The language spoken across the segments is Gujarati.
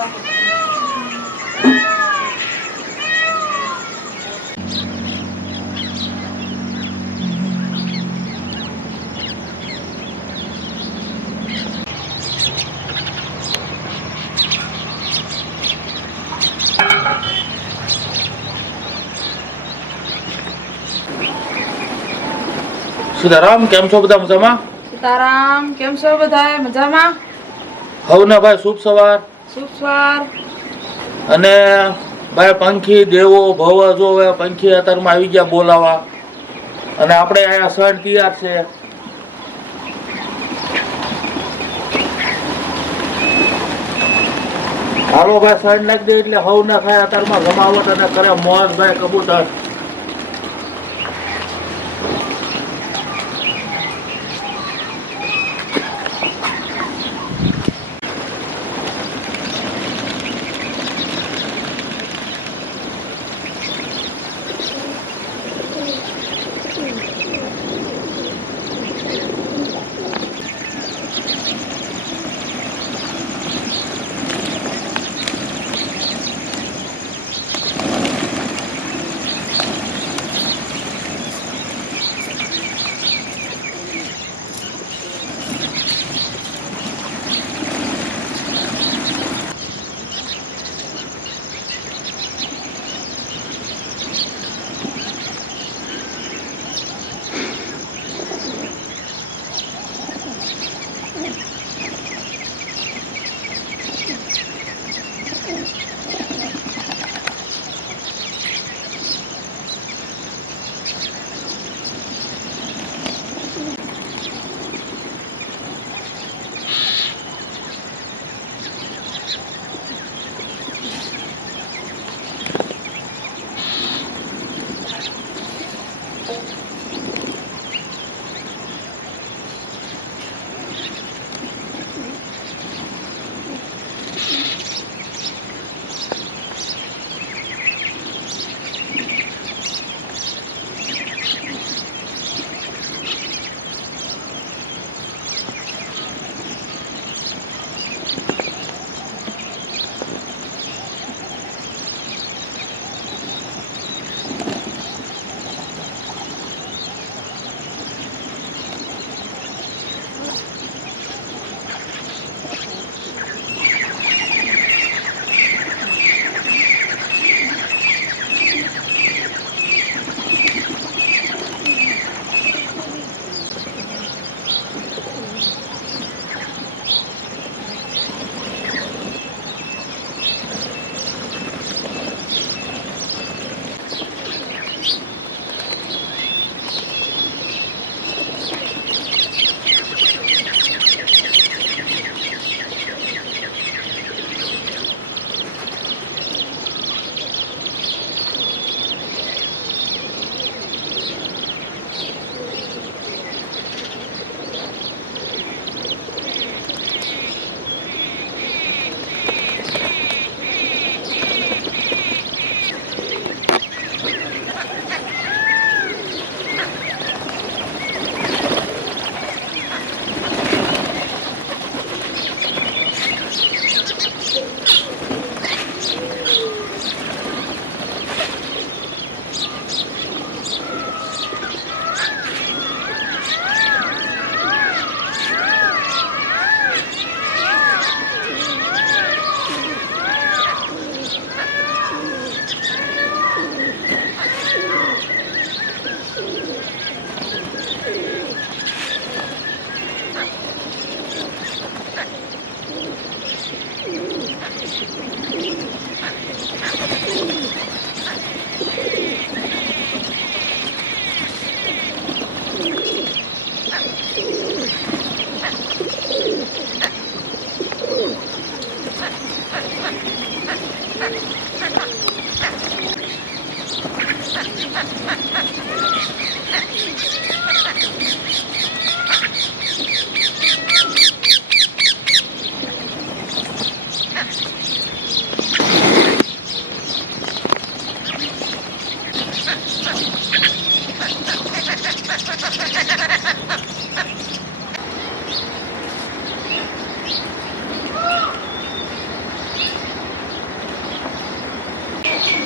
સીતારામ, કેમ છો બધા? મજામાં? સીતારામ, કેમ છો બધા? મજામાં? હવને ભાઈ, શુભ સવાર. શુભ સવાર. અને ભાઈ પંખી દેવો ભવ જો હવે પંખી અત્યારમાં આવી ગયા બોલાવા, અને આપણે અહીંયા સણ તૈયાર છે. હાલો ભાઈ, સણ નાખી દે એટલે હવ ના થાય અત્યારમાં જમાવટ અને કરે મોજ ભાઈ કબૂતર.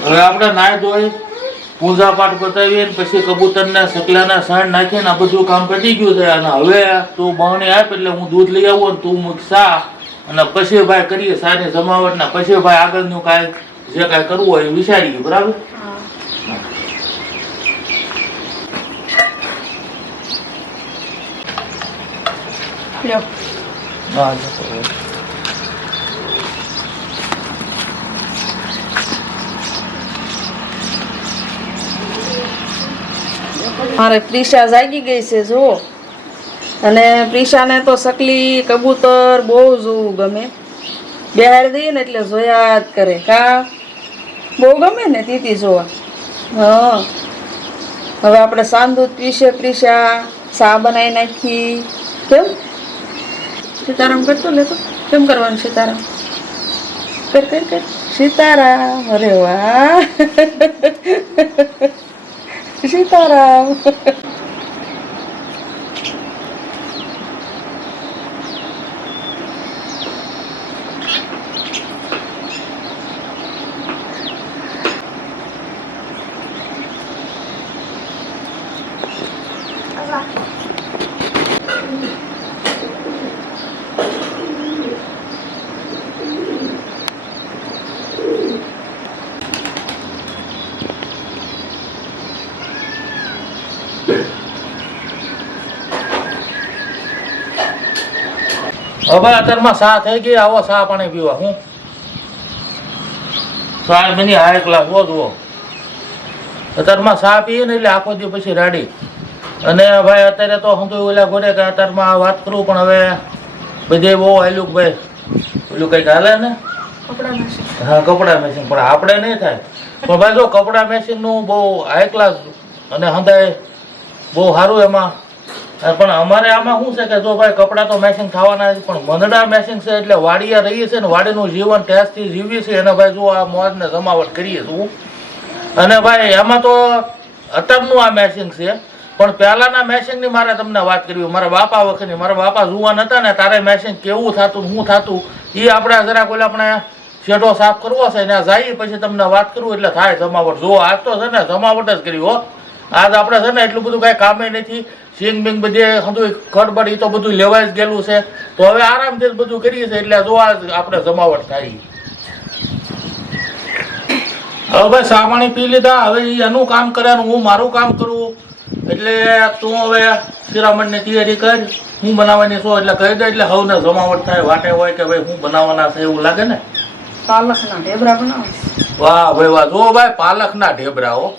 હવે આપણે નાહી ધોઈ પૂજા પાઠ પતાવીએ ને પછી કબૂતરને સકલાના સાણ નાખીને આ બધું કામ પતી ગયું છે. અને હવે તું બહણી આપ એટલે હું દૂધ લઈ આવું ને તું મૂક સા, અને પછી ભાઈ કરીએ સાની જમાવટ ને પછી ભાઈ આગળનું કાંઈ જે કાંઈ કરવું હોય એ વિચારીએ. બરાબર? લ્યો. હા. મારે પ્રિશા જાગી ગઈ છે જો. અને પ્રિશાને તો સકલી કબૂતર બહુ જોવું ગમે. બેહાર દઈએ ને એટલે જોયા જ કરે. કા બહુ ગમે ને તીતી જોવા. હા, હવે આપણે સાંદૂધ પીશે પ્રિશા. ચા બનાવી નાખી. કેમ સીતારામ કરતો લેતો? કેમ કરવાનું સીતારામ? કર કર કર સીતારામ. અરે વાહ સીતારામ. હવે અત્યારમાં સા થઈ ગઈ. આવો સા પાણી પીવા. હું સા બની હાઈ ક્લાસ હો જુઓ. અત્યારમાં સા પીએ ને એટલે આખો દી પછી રાડી. અને ભાઈ અત્યારે તો હું તો ઓલા ગોડે કે અત્યારમાં વાત કરું પણ હવે બધે બહુ હાલ્યું ભાઈ પેલું કંઈક હાલે ને. હા, કપડા મેચિંગ. પણ આપણે નહીં થાય. પણ ભાઈ જો કપડા મેચિંગનું બહુ હાઈ ક્લાસ અને હંધાય બહુ સારું એમાં. પણ અમારે આમાં શું છે કે જો ભાઈ કપડાં તો મેચિંગ થવાના છે, પણ મંદડા મેચિંગ છે એટલે વાડીએ રહીએ છીએ ને વાડીનું જીવન ટેસ્ટથી જીવીએ છીએ. અને ભાઈ જો આ મોજને જમાવટ કરીએ છું. અને ભાઈ એમાં તો અત્યારનું આ મેચિંગ છે, પણ પહેલાંના મેચિંગની મારે તમને વાત કરવી. મારા બાપા વખતની. મારા બાપા જુવાન હતા ને તારે મેચિંગ કેવું થતું શું થતું એ આપણે જરાક ઓલા આપણે શેઢો સાફ કરવો છે ને જઈએ પછી તમને વાત કરું એટલે થાય જમાવટ. જો આજ તો છે ને જમાવટ જ કરી હો. આજ આપણે છે ને એટલું બધું કાંઈ કામે નથી. સિંગ બિંગ બધે બધું ખડબડ એ તો બધું લેવાઈ જ ગયેલું છે. તો હવે આરામથી જ બધું કરીએ છીએ એટલે જો આજ આપણે જમાવટ થાય. હવે ભાઈ સામાણી પી લીધા. હવે એનું કામ કર્યાનું હું મારું કામ કરું. એટલે તું હવે શિરામણની તૈયારી કર. હું બનાવવાની છો એટલે કહી દે એટલે હવને જમાવટ થાય. વાટે હોય કે ભાઈ હું બનાવવાના છે એવું લાગે ને. પાલકના ઢેબરા બનાવો. વાહ ભાઈ વાહ. જો ભાઈ પાલકના ઢેબરા હો.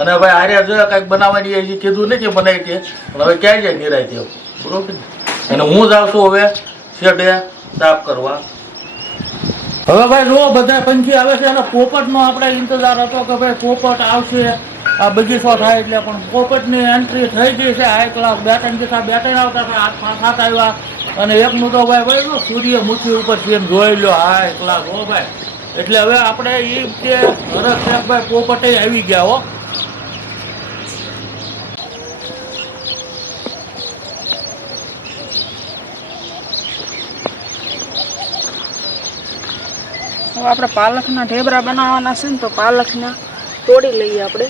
અને ભાઈ આર્યા જોયા કંઈક બનાવવાની હજી કીધું નથી બનાવી દે. પણ હવે ક્યાં જાય નિરાય તેવું. બરોબર ને. અને હું જાઉં છું હવે શેડે સાફ કરવા. હવે ભાઈ જો બધા પંખી આવે છે અને પોપટનો આપણે ઇંતજાર હતો કે ભાઈ પોપટ આવશે આ બગીચો થાય એટલે, પણ પોપટની એન્ટ્રી થઈ ગઈ છે હાઈ ક્લાસ. 2-3 દિવસ 2-3 આવતા 8-7 આવ્યા. અને એકનું તો ભાઈ જો સૂર્યમુખી ઉપર છે જોઈ લો હાઈ ક્લાસ હો ભાઈ. એટલે હવે આપણે એ કે હરખ ભાઈ પોપટે આવી ગયા હો. હવે આપણે પાલકના ઢેબરા બનાવવાના છે ને તો પાલકના તોડી લઈએ આપણે.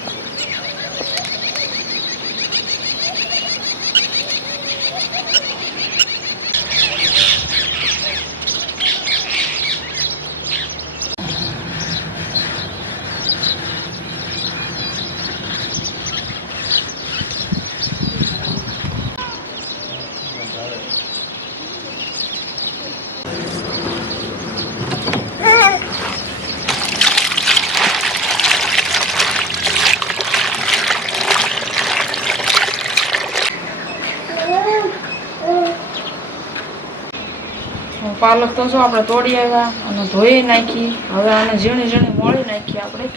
પાલક તો જો આપણે તોડી આવ્યા અને ધોઈ નાખી. હવે આને ઝીણી ઝીણી મોળી નાખીએ આપણે.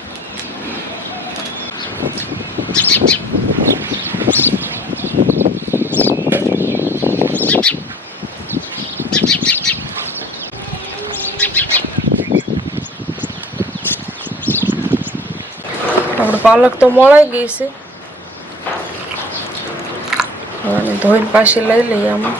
આપણે પાલક તો મોળાઈ ગઈ છે. હવે ધોઈને પાછી લઈ લઈએ આમાં.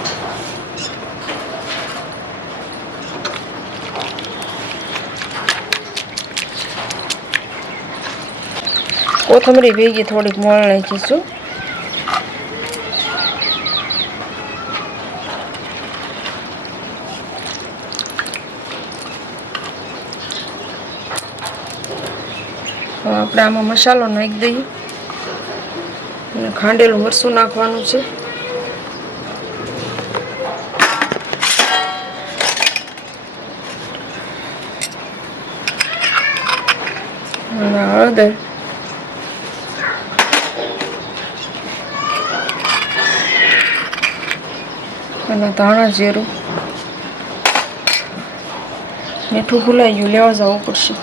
કોથમરી ભેગી થોડીક મોળ નાખીશું. આપણે આમાં મસાલો નાખી દઈએ અને ખાંડેલું મરચું નાખવાનું છે. અને હળદર અને ધાણા જીરું. મીઠું ભૂલાઈ ગયું, લેવા જવું પડશે.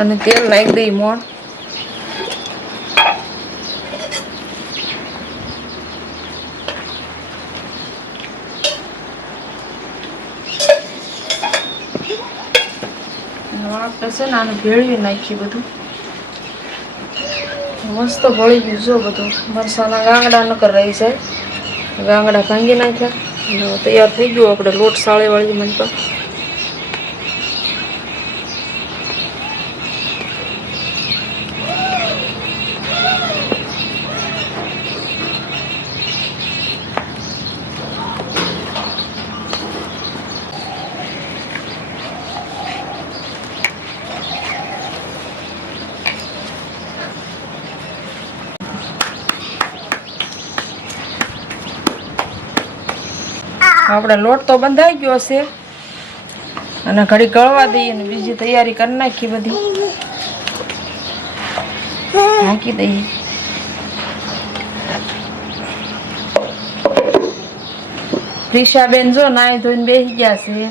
અને તેલ નાખી દઈ મોણ. આપણે છે ને આને ભેળવી નાખી બધું. મસ્ત ભળી ગયું જો બધું. મરસાના ગાંગડા નકર રહી જાય. ગાંગડા ભાંગી નાખ્યા. તૈયાર થઈ ગયું આપણે લોટ સાળે વાળી મનપા. આપણે લોટ તો બંધાઈ ગયો છે અને ઘડી ગળવા દઈએ અને બીજી તૈયારી કરી નાખી બધી. ઢાંકી દઈએ. પ્રિશાબેન જો નાઈ ધોઈને બેસી ગયા છે.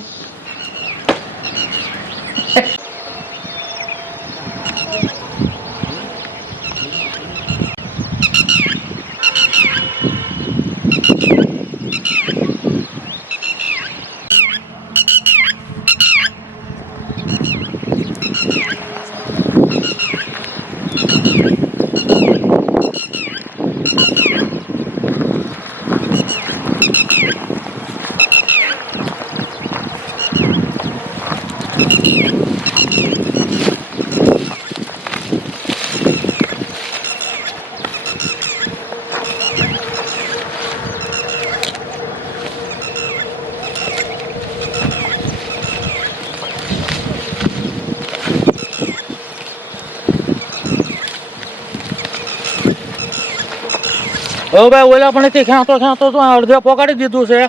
હવે ભાઈ ઓલા પણ ખેંચતો તો અડધે પોકાડી દીધું છે.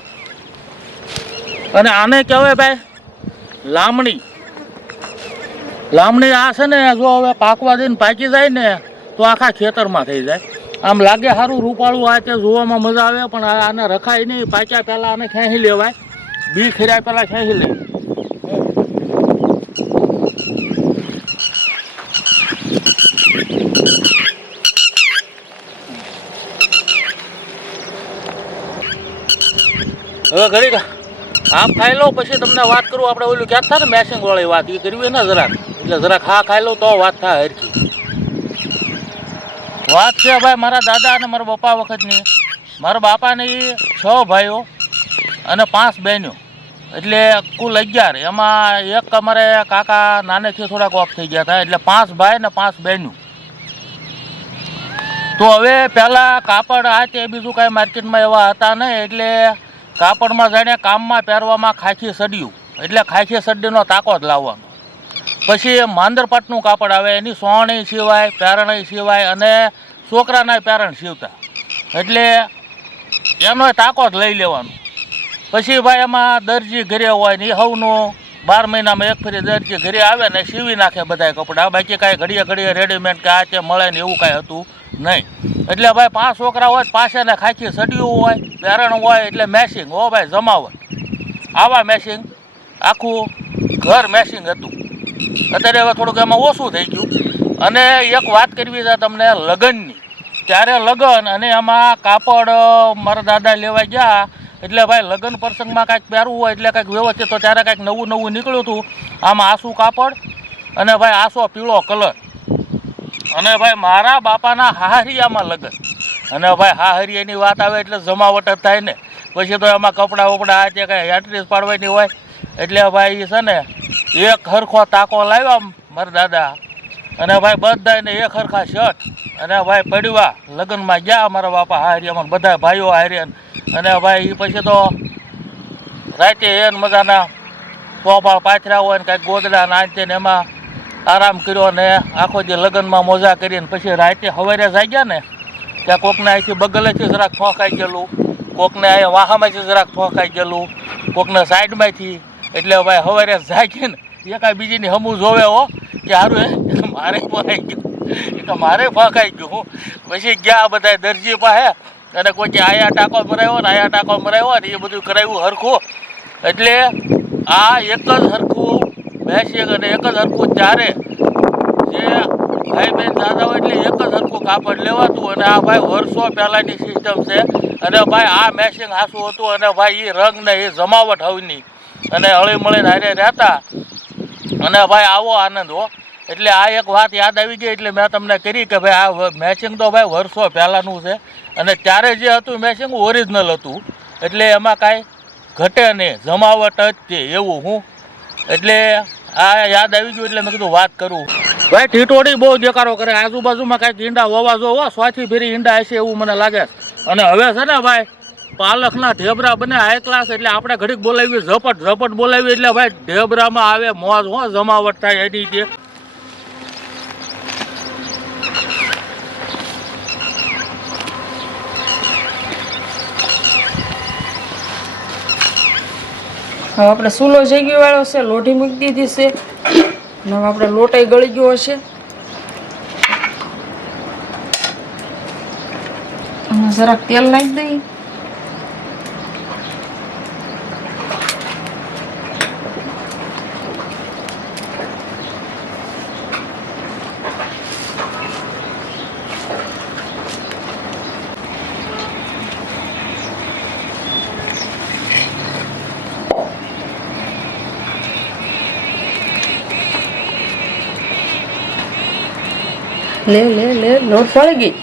અને આને કહેવાય ભાઈ લામણી. લામણી આ છે ને જો હવે પાકવા દઈને પાકી જાય ને તો આખા ખેતરમાં થઈ જાય. આમ લાગે સારું રૂપાળું. આ તે જોવામાં મજા આવે પણ આને રખાય નહીં. પાક્યા પહેલાં આને ખેંચી લેવાય. બી ખીર્યા પહેલાં ખેંચી લે. હવે ઘડીક આપ ખાઈ લો પછી તમને વાત કરું. આપણે ઓલું ક્યાં થાય ને મેસિંગ વાળી વાત એ કરવી ને જરાક. એટલે જરાક હા ખાઈ લો તો વાત થાય હરખી. વાત છે ભાઈ મારા દાદા અને મારા પપ્પા વખતની. મારા બાપાની 6 ભાઈઓ અને 5 બહેનો, એટલે કુલ 11. એમાં એક અમારે કાકા નાનેથી થોડાક ઓફ થઈ ગયા હતા. એટલે 5 ભાઈ ને 5 બહેનો. તો હવે પહેલાં કાપડ આ તે બીજું કાંઈ માર્કેટમાં એવા હતા નહીં. એટલે કાપડમાં જાણે કામમાં પહેરવામાં ખાખી સડ્યું. એટલે ખાખી સડીનો તાકો જ લાવવાનો. પછી માંદરપાટનું કાપડ આવે, એની સોણી સિવાય, પેરણી સિવાય અને છોકરાના પેરણ સીવતા. એટલે એનો તાકો જ લઈ લેવાનો. પછી ભાઈ એમાં દરજી ઘરે હોય ને એ હવનું 12 મહિનામાં એક ફરી દરજી ઘરે આવે ને સીવી નાખે બધા કપડાં. બાકી કાંઈ ઘડીએ રેડીમેડ કે આ તે મળે ને એવું કાંઈ હતું નહીં. એટલે ભાઈ 5 છોકરા હોય પાસે ને ખાખી સડ્યું હોય, પેરણ હોય. એટલે મેસિંગ હો ભાઈ જમાવટ. આવા મેસિંગ આખું ઘર મેસિંગ હતું. અત્યારે હવે થોડુંક એમાં ઓછું થઈ ગયું. અને એક વાત કરવી છે તમને લગ્નની. ત્યારે લગ્ન અને એમાં કાપડ મારા દાદા લેવા ગયા. એટલે ભાઈ લગ્ન પ્રસંગમાં કાંઈક પહેરવું હોય એટલે કાંઈક વ્યવસ્થિત. તો ત્યારે કાંઈક નવું નીકળ્યું હતું. આમાં આસુ કાપડ અને ભાઈ આસો પીળો કલર. અને ભાઈ મારા બાપાના હાહરિયામાં લગ્ન. અને ભાઈ હા હરિયાની વાત આવે એટલે જમાવટ જ થાય ને. પછી તો એમાં કપડાં વપડા આ તે કાંઈ હેટરીસ પાડવાની હોય. એટલે ભાઈ એ છે ને એક હરખો તાકો લાવ્યા મારા દાદા, અને ભાઈ બધાને એક હરખા શર્ટ, અને ભાઈ પડવા લગ્નમાં ગયા મારા બાપા હારિયામાં, બધા ભાઈઓ હાર્યા. અને ભાઈ એ પછી તો રાતે એને મજાના પોપાળ પાથર્યા હોય ને કાંઈક ગોદડા નાચે ને એમાં આરામ કર્યો ને આખો જે લગ્નમાં મોજા કરીને પછી રાતે સવારે જાગ્યા ને ત્યાં કોકને અહીંથી બગલેથી જરાક ફોંકાઈ ગયેલું, કોકને અહીંયા વાહામાંથી જરાક ફોંકાઈ ગયેલું, કોકને સાઈડમાંથી. એટલે ભાઈ સવારે જાગીને એકાય બીજીની હમું જોવે હો કે સારું મારે ફોંકાઈ ગયું, તો મારે ફોંકાઈ ગયું. હું પછી ગયા બધા દરજી પાસે, અને કોઈ આયા ટાંકો મરાવ્યો ને આયા ટાંકો મરાવ્યો ને એ બધું કરાવ્યું હરખું. એટલે આ એક જ હરખું બેસી અને એક જ હરખું ચારે જે ભાઈ બેન દાદા હોય એટલે એક જ હરખું કાપડ લેવાતું. અને આ ભાઈ વર્ષો પહેલાંની સિસ્ટમ છે. અને ભાઈ આ મેશિંગ હાસું હતું, અને ભાઈ એ રંગ ને એ જમાવટ હવની, અને હળી મળીને હારે રહેતા. અને ભાઈ આવો આનંદ હો. એટલે આ એક વાત યાદ આવી ગઈ એટલે મેં તમને કરી કે ભાઈ આ મેચિંગ તો ભાઈ વર્ષો પહેલાંનું છે, અને ત્યારે જે હતું મેચિંગ ઓરિજિનલ હતું. એટલે એમાં કાંઈ ઘટે નહીં, જમાવટ જ છે એવું. હું એટલે આ યાદ આવી ગયું એટલે મેં કીધું વાત કરું. ભાઈ ટીટોડી બહુ દેકારો કરે, આજુબાજુમાં કાંઈક ઈંડા હોવા જોવો, સ્વાથી ફેરી ઈંડા હશે એવું મને લાગે. અને હવે છે ને ભાઈ પાલકના ઢેબરા બને હાઈ ક્લાસ, એટલે આપણે ઘડીક બોલાવીએ ઝપટ ઝપટ બોલાવીએ એટલે ભાઈ ઢેબરામાં આવે મોજ હો, જમાવટ થાય એની તે. હવે આપણે સૂલો જગ્યા વાળો છે, લોઢી મૂકી દીધી છે, અને હવે આપણે લોટાઈ ગળી ગયો હશે. અને જરાક તેલ નાખી દઈએ. લે લે લે લોટ ફળી ગઈ.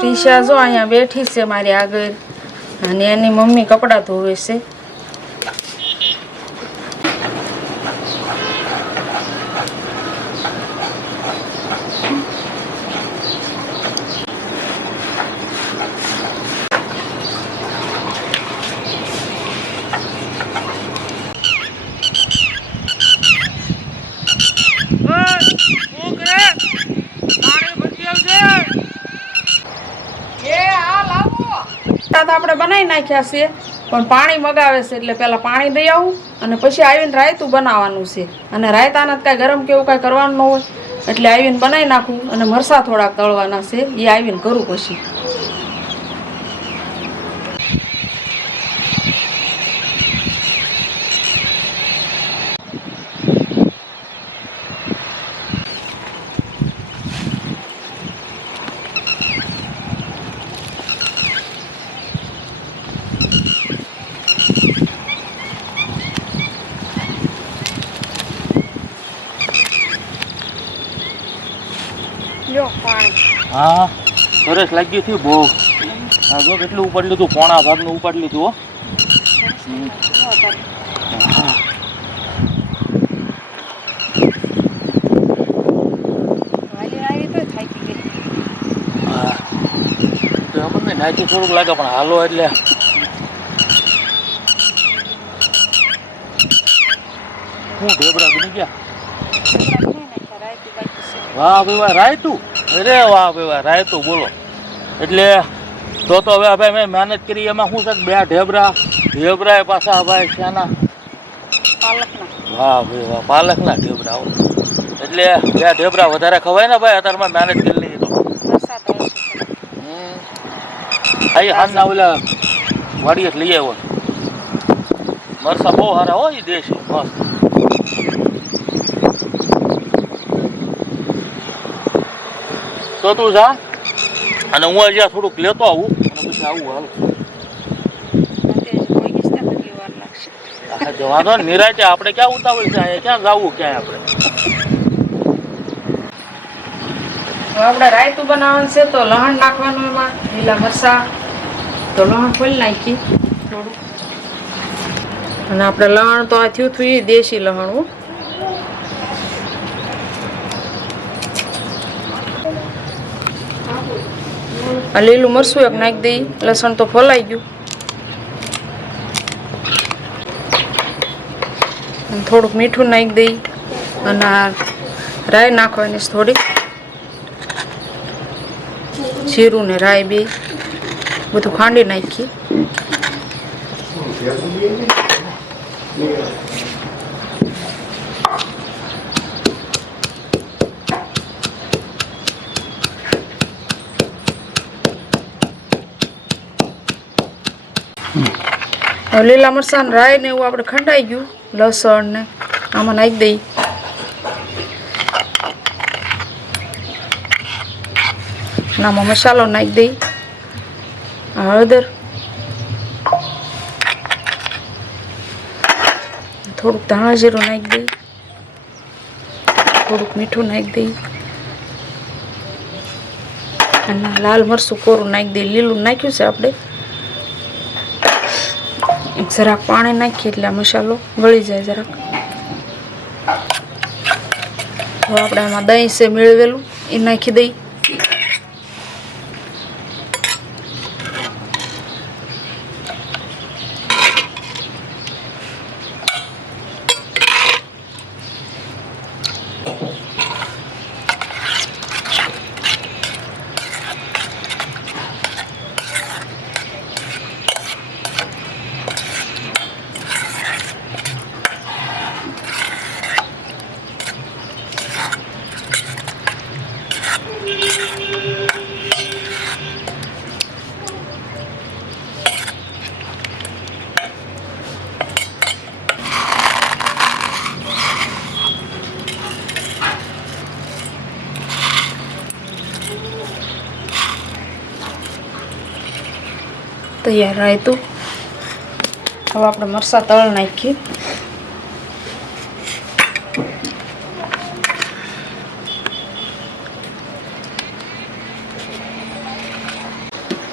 પ્રિશા જો અહીંયા બેઠી છે મારી આગળ, અને એની મમ્મી કપડાં ધોવે છે. આપણે બનાવી નાખ્યા છે, પણ પાણી મગાવે છે એટલે પેલા પાણી દઈ આવું, અને પછી આવીને રાયતું બનાવવાનું છે. અને રાયતાને કાંઈ ગરમ કે એવું કાંઈ કરવાનું ન હોય, એટલે આવીને બનાવી નાખું. અને મરચાં થોડાક તળવાના છે, એ આવીને કરું પછી. હા સરસ લાગ્યું હતું બહુ. હા જો કેટલું ઉપાડી લીધું, પોણા ભાગનું ઉપાડી લીધું હો. અમને નાચી થોડુંક લાગે પણ હાલો એટલે હું ઢેબરા બની ગયા. વાહ ભાઈ વાહ રાયતું, અરે વાહ ભાઈ વાહ રાયતું બોલો. એટલે તો હવે ભાઈ મેં મહેનત કરી એમાં શું છે કે બે ઢેબરા એ પાછા ભાઈ શાના પાલકના. વાહ ભાઈ વાહ પાલકના ઢેબરા હો. એટલે બે ઢેબરા વધારે ખવાય ને ભાઈ અત્યારમાં મહેનત કરી લઈએ તો. વરસાદ આવશે. અહીં હાલના ઓલા વાડીએ લઈ આવ્યો મરસા બહુ સારા હોય એ દેશી મસ્ત. તો તું જા અને હું અહીંયા થોડુંક લેતો આવું અને પછી આવું હાલ. હા જવાનો નિરાયતે આપણે ક્યાં ઉતાવળ છે અહીંયા ક્યાં જવું ક્યાંય આપણે. હવે આપણે રાયતું બનાવવાનું છે તો લહણ નાખવાનું એમાં લીલા મરચા તો લહણ ખોલી નાખી થોડું. અને આપણે લહણ તો આ થયું થયું દેશી લહણ. આ લીલું મરચું એક નાખી દઈ. લસણ તો ફોલાઈ ગયું. અને થોડુંક મીઠું નાખી દઈ અને આ રાઈ નાખવાની થોડીક. જીરું ને રાઈ બે બધું ખાંડી નાખી. લીલા મરચાં ને રાઈ ને એવું આપણે ખંડાઈ ગયું. લસણ ને આમાં નાખી દઈ. આમાં મસાલો નાખી દઈ. હળદર થોડુંક ધાણા જીરું નાખી દઈ. થોડુંક મીઠું નાખી દઈ અને લાલ મરચું કોરું નાખી દઈ. લીલું નાખ્યું છે આપણે. જરાક પાણી નાખીએ એટલે મસાલો ગળી જાય જરાક. તો આપણે આમાં દહીં છે મેળવેલું એ નાખી દઈ. તૈયાર રાયતું. હવે આપણે મરચાં તળ નાખીએ.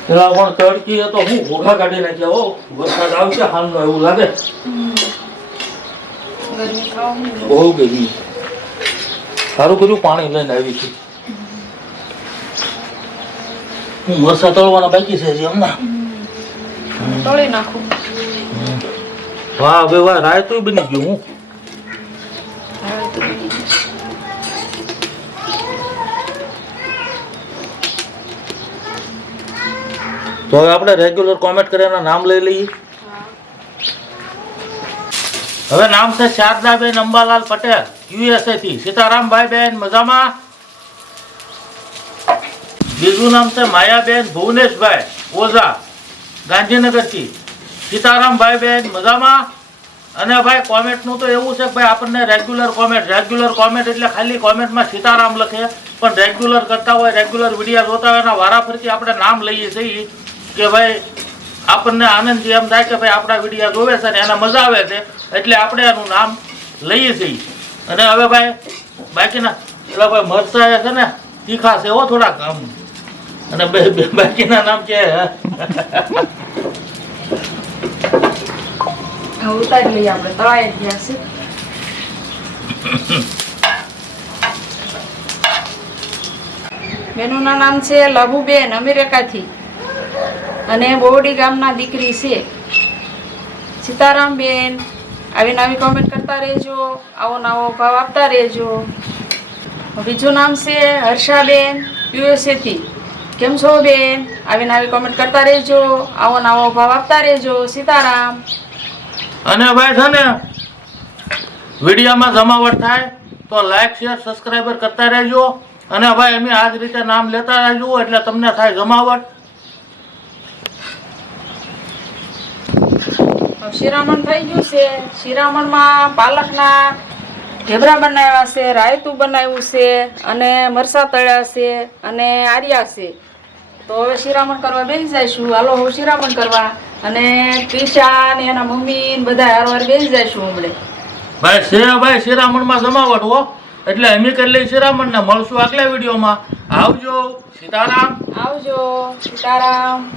પેલા પણ તડકી તો હું ઘોઘા કાઢી નાખ્યા હો. વરસાદ આવશે હાલનો એવું લાગે. બહુ ગરમી. સારું કર્યું પાણી લઈને આવી છે. હું મરસા તળવાના બાકી છે હમણાં. તળી નાખું. વાહ હવે વાહ રાયતું બની ગયું. હું તો હવે આપણે રેગ્યુલર કોમેન્ટ કરીને નામ લઈ લઈએ. હવે નામ છે શારદાબેન અંબાલાલ પટેલ USA થી. સીતારામભાઈ બેન મજામાં. બીજું નામ છે માયાબેન ભુવનેશભાઈ ઓઝા ગાંધીનગર થી. સીતારામભાઈ બેન મજામાં. અને ભાઈ કોમેન્ટનું તો એવું છે કે ભાઈ આપણને રેગ્યુલર કોમેન્ટ એટલે ખાલી કોમેન્ટમાં સીતારામ લખે પણ રેગ્યુલર કરતા હોય રેગ્યુલર વિડીયો જોતા હોય એના વારાફરતી આપણે નામ લઈએ છીએ કે ભાઈ આપણને આનંદથી એમ થાય કે ભાઈ આપણા વિડીયો જોવે છે ને એને મજા આવે છે એટલે આપણે એનું નામ લઈએ છીએ. અને હવે ભાઈ બાકીના એટલે ભાઈ મરચા છે ને તીખા છે એવો થોડાક આમ. અને બાકીના નામ કે ઉતારી લઈએ આપણે. તળાઈ ગયા છે. બેનોના નામ છે લાભુબેન અમેરિકાથી અને બોરડી ગામના દીકરી છે. સીતારામબેન આવીને આવી કોમેન્ટ કરતા રહેજો. આવો નવો ભાવ આપતા રહેજો. બીજું નામ છે હર્ષાબેન USA થી. કેમ છો બેન? આવીને આવી કોમેન્ટ કરતા રહેજો, આવો ને આવો ભાવ આપતા રહેજો. સીતારામ. અને ભાઈ છે ને વિડીયોમાં જમાવટ થાય તો લાઈક શેર સબસ્ક્રાઈબર કરતા રહેજો. અને ભાઈ અમે આ જ રીતે નામ લેતા રહેજો એટલે તમને થાય જમાવટ. શિરામણ થઈ ગયું છે. શિરામણમાં પાલકના ઢેબરા બનાવ્યા છે, રાયતું બનાવ્યું છે અને મરસા તળ્યા છે અને આર્યા છે. તો હવે શિરામણ કરવા બેસી જઈશું. હાલો હું શિરામણ કરવા. અને ક્રિશા ને એના મમ્મી ને બધા હારવાર બેસી જઈશું હમણે. ભાઈ શિરામણમાં જમાવટ હો એટલે અમે કરી લઈ શિરામણ ને મળશું આગલા વિડીયોમાં. આવજો. સીતારામ. આવજો. સીતારામ.